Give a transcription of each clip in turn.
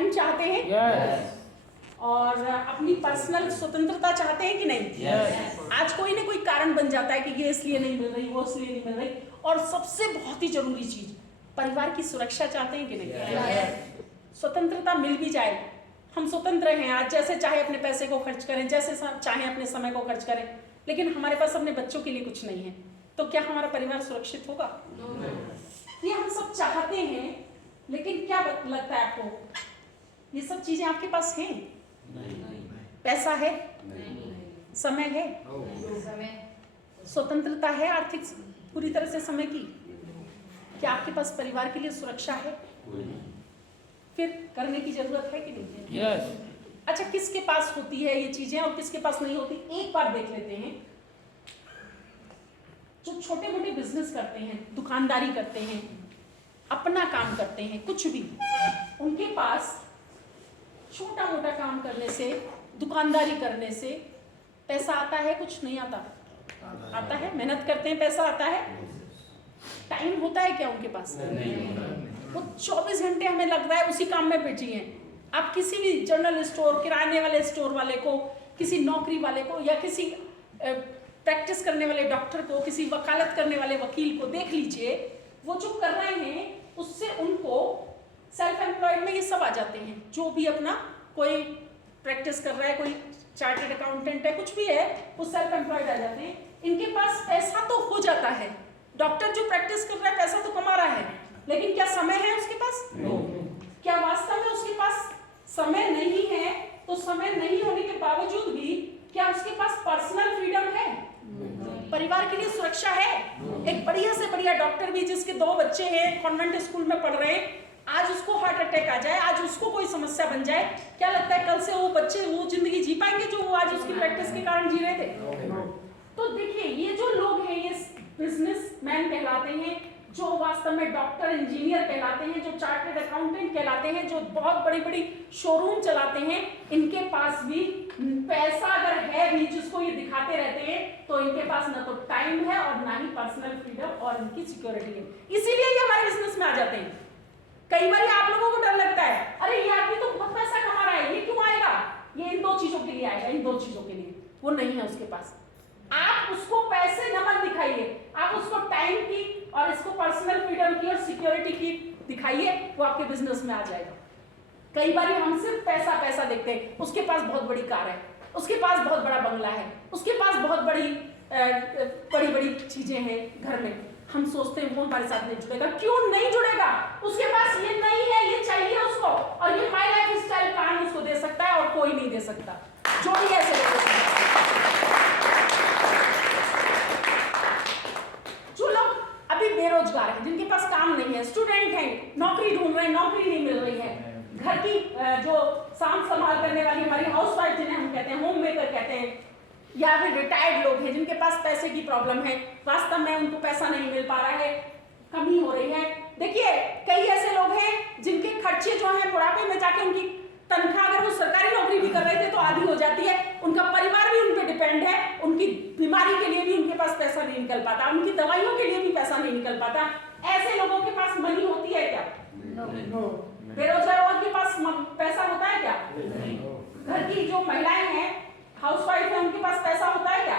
Time चाहते हैं? Yes. और अपनी पर्सनल स्वतंत्रता चाहते हैं कि नहीं? Yes. आज कोई ना कोई कारण बन जाता है कि ये इसलिए नहीं मिल रही, वो इसलिए नहीं मिल रही, और सबसे बहुत ही जरूरी चीज, परिवार की सुरक्षा चाहते हैं कि नहीं? Yes. स्वतंत्रता मिल भी जाए, हम स्वतंत्र हैं आज, जैसे चाहे अपने पैसे को खर्च करें, जैसे चाहे अपने समय को खर्च करें, लेकिन हमारे पास अपने बच्चों के लिए कुछ नहीं है, तो क्या हमारा परिवार सुरक्षित होगा? ये हम सब चाहते हैं, लेकिन क्या लगता है आपको, ये सब चीजें आपके पास हैं? पैसा है, समय है, स्वतंत्रता है आर्थिक पूरी तरह से समय की, क्या आपके पास परिवार के लिए सुरक्षा है? फिर करने की जरूरत है कि नहीं? Yes. अच्छा, किसके पास होती है ये चीजें और किसके पास नहीं होती? एक बार देख लेते हैं, जो छोटे मोटे बिजनेस करते हैं, दुकानदारी करते हैं, अपना काम करते हैं, कुछ भी, उनके पास छोटा मोटा काम करने से, दुकानदारी करने से पैसा आता है? कुछ नहीं आता? आता है, मेहनत करते हैं, पैसा आता है। टाइम होता है क्या उनके पास? वो 24 घंटे हमें लग रहा है उसी काम में बिजी हैं। आप किसी भी जनरल स्टोर, किराने वाले स्टोर वाले को, किसी नौकरी वाले को, या किसी प्रैक्टिस करने वाले डॉक्टर को, किसी वकालत करने वाले वकील को देख लीजिए, वो जो कर रहे हैं उससे उनको सेल्फ एम्प्लॉयड में ये सब आ जाते हैं। जो भी अपना कोई प्रैक्टिस कर रहा है, कोई चार्टर्ड अकाउंटेंट है, कुछ भी है, वो सेल्फ एम्प्लॉयड आ जाते हैं। इनके पास पैसा तो हो जाता है, डॉक्टर जो प्रैक्टिस कर रहा है पैसा तो कमा रहा है, लेकिन क्या समय है उसके पास? क्या वास्तव में उसके पास समय नहीं है? तो समय नहीं होने के बावजूद भी क्या उसके पास पर्सनल फ्रीडम है? परिवार के लिए सुरक्षा है? एक बढ़िया से बढ़िया डॉक्टर भी जिसके 2 बच्चे हैं, कॉन्वेंट स्कूल में पढ़ रहे हैं, आज उसको हार्ट अटैक आ जाए, आज उसको कोई समस्या बन जाए, क्या लगता है कल से वो बच्चे वो जिंदगी जी पाएंगे जो वो आज उसकी प्रैक्टिस के कारण जी रहे थे? तो देखिए, ये जो लोग हैं ये बिजनेसमैन कहलाते हैं, जो वास्तव में डॉक्टर, इंजीनियर कहलाते हैं, जो चार्टर्ड अकाउंटेंट कहलाते हैं, जो बहुत बड़ी बड़ी शोरूम चलाते हैं, इनके पास भी पैसा अगर है भी, जिसको ये दिखाते रहते हैं, तो इनके पास ना तो टाइम है और ना ही पर्सनल फ्रीडम और इनकी सिक्योरिटी है। इसीलिए ये हमारे बिजनेस में आ जाते हैं। कई बार आप लोगों को डर लगता है, अरे ये आदमी तो बहुत पैसा कमा रहा है, ये क्यों आएगा? ये इन 2 चीजों के लिए आएगा, इन 2 चीजों के लिए। वो नहीं है उसके पास। आप उसको पैसे न मत दिखाइए, आप उसको टाइम की और इसको पर्सनल फ्रीडम की और सिक्योरिटी की दिखाइए, वो आपके बिजनेस में आ जाएगा। कई बार हम सिर्फ पैसा पैसा देखते हैं, उसके पास बहुत बड़ी कार है, उसके पास बहुत बड़ा बंगला है, उसके पास बहुत बड़ी बड़ी चीजें हैं घर में, हम सोचते हैं वो हमारे साथ नहीं जुड़ेगा। क्यों नहीं जुड़ेगा? उसके पास ये नहीं है, ये चाहिए उसको, और ये माय लाइफ स्टाइल प्लान उसको दे सकता है और कोई नहीं दे सकता। जोड़िए ऐसे लोगों से। जो लोग अभी बेरोजगार हैं, जिनके पास काम नहीं है, स्टूडेंट हैं, नौकरी ढूंढ रहे हैं, नौकरी नहीं मिल रही है, घर की जो साम संभाल करने वाली हमारी हाउसवाइफ जिन्हें हम कहते हैं, होम मेकर कहते हैं, या फिर रिटायर्ड लोग हैं जिनके पास पैसे की प्रॉब्लम है, वास्तव में उनको पैसा नहीं मिल पा रहा है, कमी हो रही है। देखिए, कई ऐसे लोग हैं जिनके खर्चे जो हैं बुढ़ापे में जाके, उनकी तनख्वाह अगर वो सरकारी नौकरी भी कर रहे थे तो आधी हो जाती है, उनका परिवार भी उन पे डिपेंड है, उनकी बीमारी के लिए भी उनके पास पैसा नहीं निकल पाता, उनकी दवाइयों के लिए भी पैसा नहीं निकल पाता। ऐसे लोगों के पास मनी होती है क्या? बेरोजगारों के पास पैसा होता है क्या? घर की जो महिलाएं हैं, हाउसवाइफ है, उनके पास पैसा होता है क्या?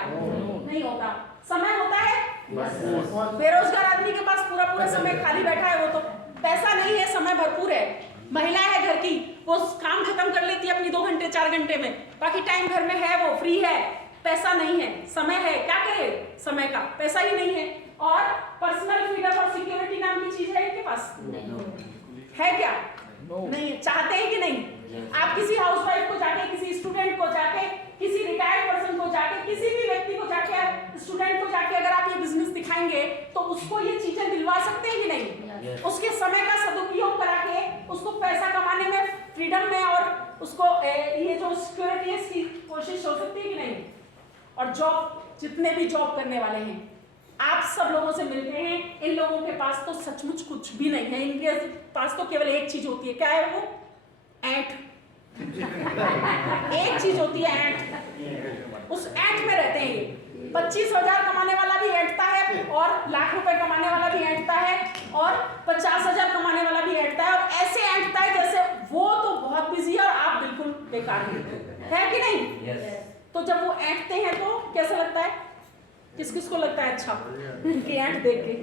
नहीं होता। समय होता है? बेरोजगार आदमी के पास पूरा समय खाली बैठा है, वो तो पैसा नहीं है, समय भरपूर है। महिला है घर की, वो काम खत्म कर लेती है अपनी 2 घंटे 4 घंटे में, बाकी टाइम घर में है, वो फ्री है, पैसा नहीं है, समय है, क्या करे समय का? पैसा ही नहीं है। और पर्सनल फ्रीडम और सिक्योरिटी नाम की चीज है इनके पास? है क्या? नहीं। चाहते हैं कि नहीं? आप किसी हाउसवाइफ को जाके, किसी स्टूडेंट को जाके, किसी रिटायर्ड पर्सन को जाके, किसी भी व्यक्ति को जाके, स्टूडेंट को जाके अगर आप ये बिजनेस दिखाएंगे तो उसको ये चीजें दिलवा सकते हैं कि नहीं? उसके समय का सदुपयोग करा के उसको पैसा कमाने में, फ्रीडम में, और उसको ये जो सिक्योरिटी है इसकी कोशिश हो सकती है कि नहीं? और जॉब, जितने भी जॉब करने वाले हैं, आप सब लोगों से मिलते हैं, इन लोगों के पास तो सचमुच कुछ भी नहीं है। इनके पास तो केवल एक चीज होती है, क्या है वो? ऐंठ। एक चीज होती है ऐंठ। उस ऐंठ में रहते हैं। 25,000 कमाने वाला भी ऐंठता है, और लाख रुपए कमाने वाला भी ऐंठता है, और 50,000 कमाने वाला भी ऐंठता है, और ऐसे ऐंठता है जैसे वो तो बहुत कारण है कि नहीं? तो जब वो ऐंठते हैं तो कैसा लगता है? किस किस को लगता है अच्छा उनकी ऐंठ देख के?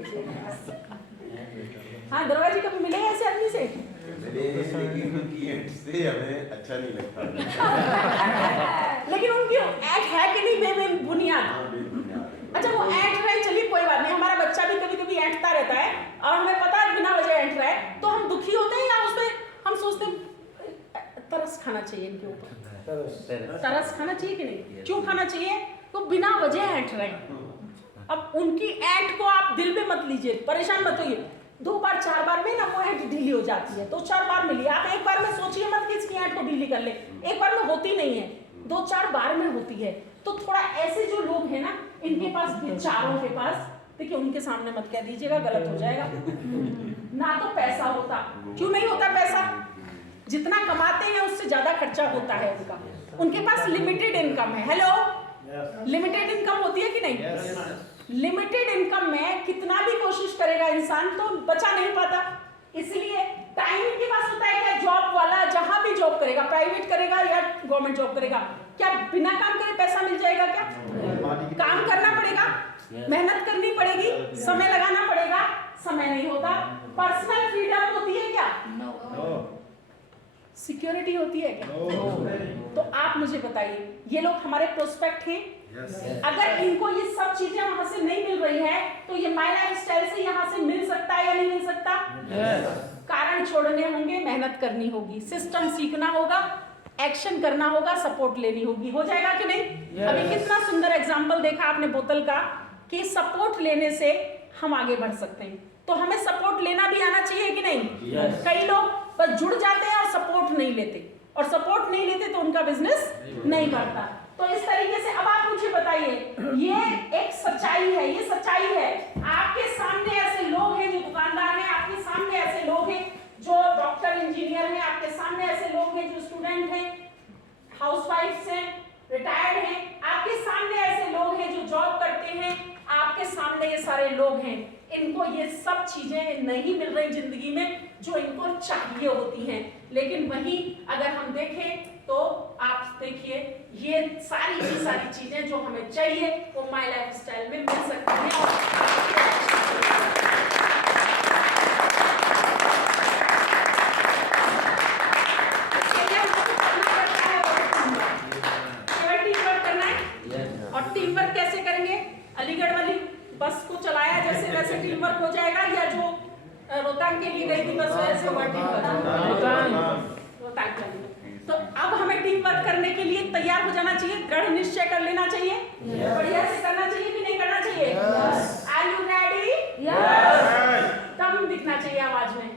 हाँ दरोगा जी, कभी मिले ऐसे आदमी से? लेकिन उनकी ऐंठ से हमें अच्छा नहीं लगता। लेकिन उनकी ऐंठ है कि नहीं बुनियाद? अच्छा वो ऐंठ रहे, चलिए कोई बात नहीं, हमारा बच्चा भी कभी कभी ऐंठता रहता है और हमें पता है बिना वजह ऐंठ रहा है, तो हम दुखी होते हैं या उसमें हम सोचते हैं तरस खाना चाहिए इनके ऊपर? तरस खाना चाहिए कि नहीं? क्यों खाना चाहिए? तो बिना वजह ऐंठ रहे हैं। अब उनकी ऐंठ को आप दिल में मत लीजिए, परेशान मत होइए। 2 बार 4 बार में ना वो ऐंठ ढीली हो जाती है, तो 4 बार मिली, आप एक बार में सोचिए मत कि इसकी ऐंठ को ढीली कर ले, एक बार में होती नहीं है, 2-4 बार में होती है। तो थोड़ा ऐसे जो लोग हैं ना, इनके पास विचारों के पास, देखिए उनके सामने मत कह दीजिएगा, गलत हो जाएगा। ना तो पैसा होता, क्यों नहीं होता पैसा? जितना कमाते हैं उससे ज्यादा खर्चा होता है उनका, उनके पास लिमिटेड इनकम है। हेलो, लिमिटेड इनकम होती है कि नहीं? लिमिटेड इनकम में कितना भी कोशिश करेगा इंसान तो बचा नहीं पाता, इसलिए टाइम इनके पास होता है क्या? जॉब वाला जहां भी जॉब करेगा, प्राइवेट करेगा या गवर्नमेंट जॉब करेगा, क्या बिना काम करे पैसा मिल जाएगा क्या? काम करना पड़ेगा, मेहनत करनी पड़ेगी, समय लगाना पड़ेगा, समय नहीं होता। पर्सनल फ्रीडम होती है क्या? सिक्योरिटी होती है क्या? तो आप मुझे बताइए, ये लोग हमारे प्रोस्पेक्ट हैं। अगर इनको ये सब चीजें वहां से नहीं मिल रही है तो ये माय लाइफ स्टाइल से यहाँ से मिल सकता है या नहीं मिल सकता? कारण छोड़ने होंगे, मेहनत करनी होगी, सिस्टम सीखना होगा, एक्शन करना होगा, सपोर्ट लेनी होगी। हो जाएगा कि नहीं? अभी कितना सुंदर एग्जांपल देखा आपने बोतल का कि सपोर्ट लेने से हम आगे बढ़ सकते हैं। तो हमें सपोर्ट लेना भी आना चाहिए कि नहीं? कई लोग बस जुड़ जाते हैं और सपोर्ट नहीं लेते, और सपोर्ट नहीं लेते तो उनका बिजनेस नहीं बढ़ता। तो इस तरीके से अब आप मुझे बताइए, ये एक सच्चाई है, ये सच्चाई है। आपके सामने ऐसे लोग हैं जो दुकानदार हैं, आपके सामने ऐसे लोग हैं जो डॉक्टर इंजीनियर हैं, आपके सामने ऐसे लोग हैं जो स्टूडेंट हैं, हाउसवाइफ्स हैं, रिटायर्ड हैं, आपके सामने ऐसे लोग हैं जो जॉब करते हैं, आपके सामने ये सारे लोग हैं, इनको ये सब चीजें नहीं मिल रही जिंदगी में जो इनको चाहिए होती हैं। लेकिन वहीं अगर हम देखें तो आप देखिए ये सारी चीजें जो हमें चाहिए वो माय लाइफ स्टाइल में मिल सकती हैं। और टीम वर्क कैसे करेंगे? अलीगढ़ वाली बस को चलाया जैसे वैसे टीम वर्क हो जाएगा, या जो रोहतांग के लिए गई थी बस वैसे हुआ टीम वर्क? रोहतांग। तो अब हमें टीम वर्क करने के लिए तैयार हो जाना चाहिए, दृढ़ निश्चय कर लेना चाहिए, बढ़िया से करना चाहिए कि नहीं करना चाहिए? Are you ready? दम दिखना चाहिए आवाज में।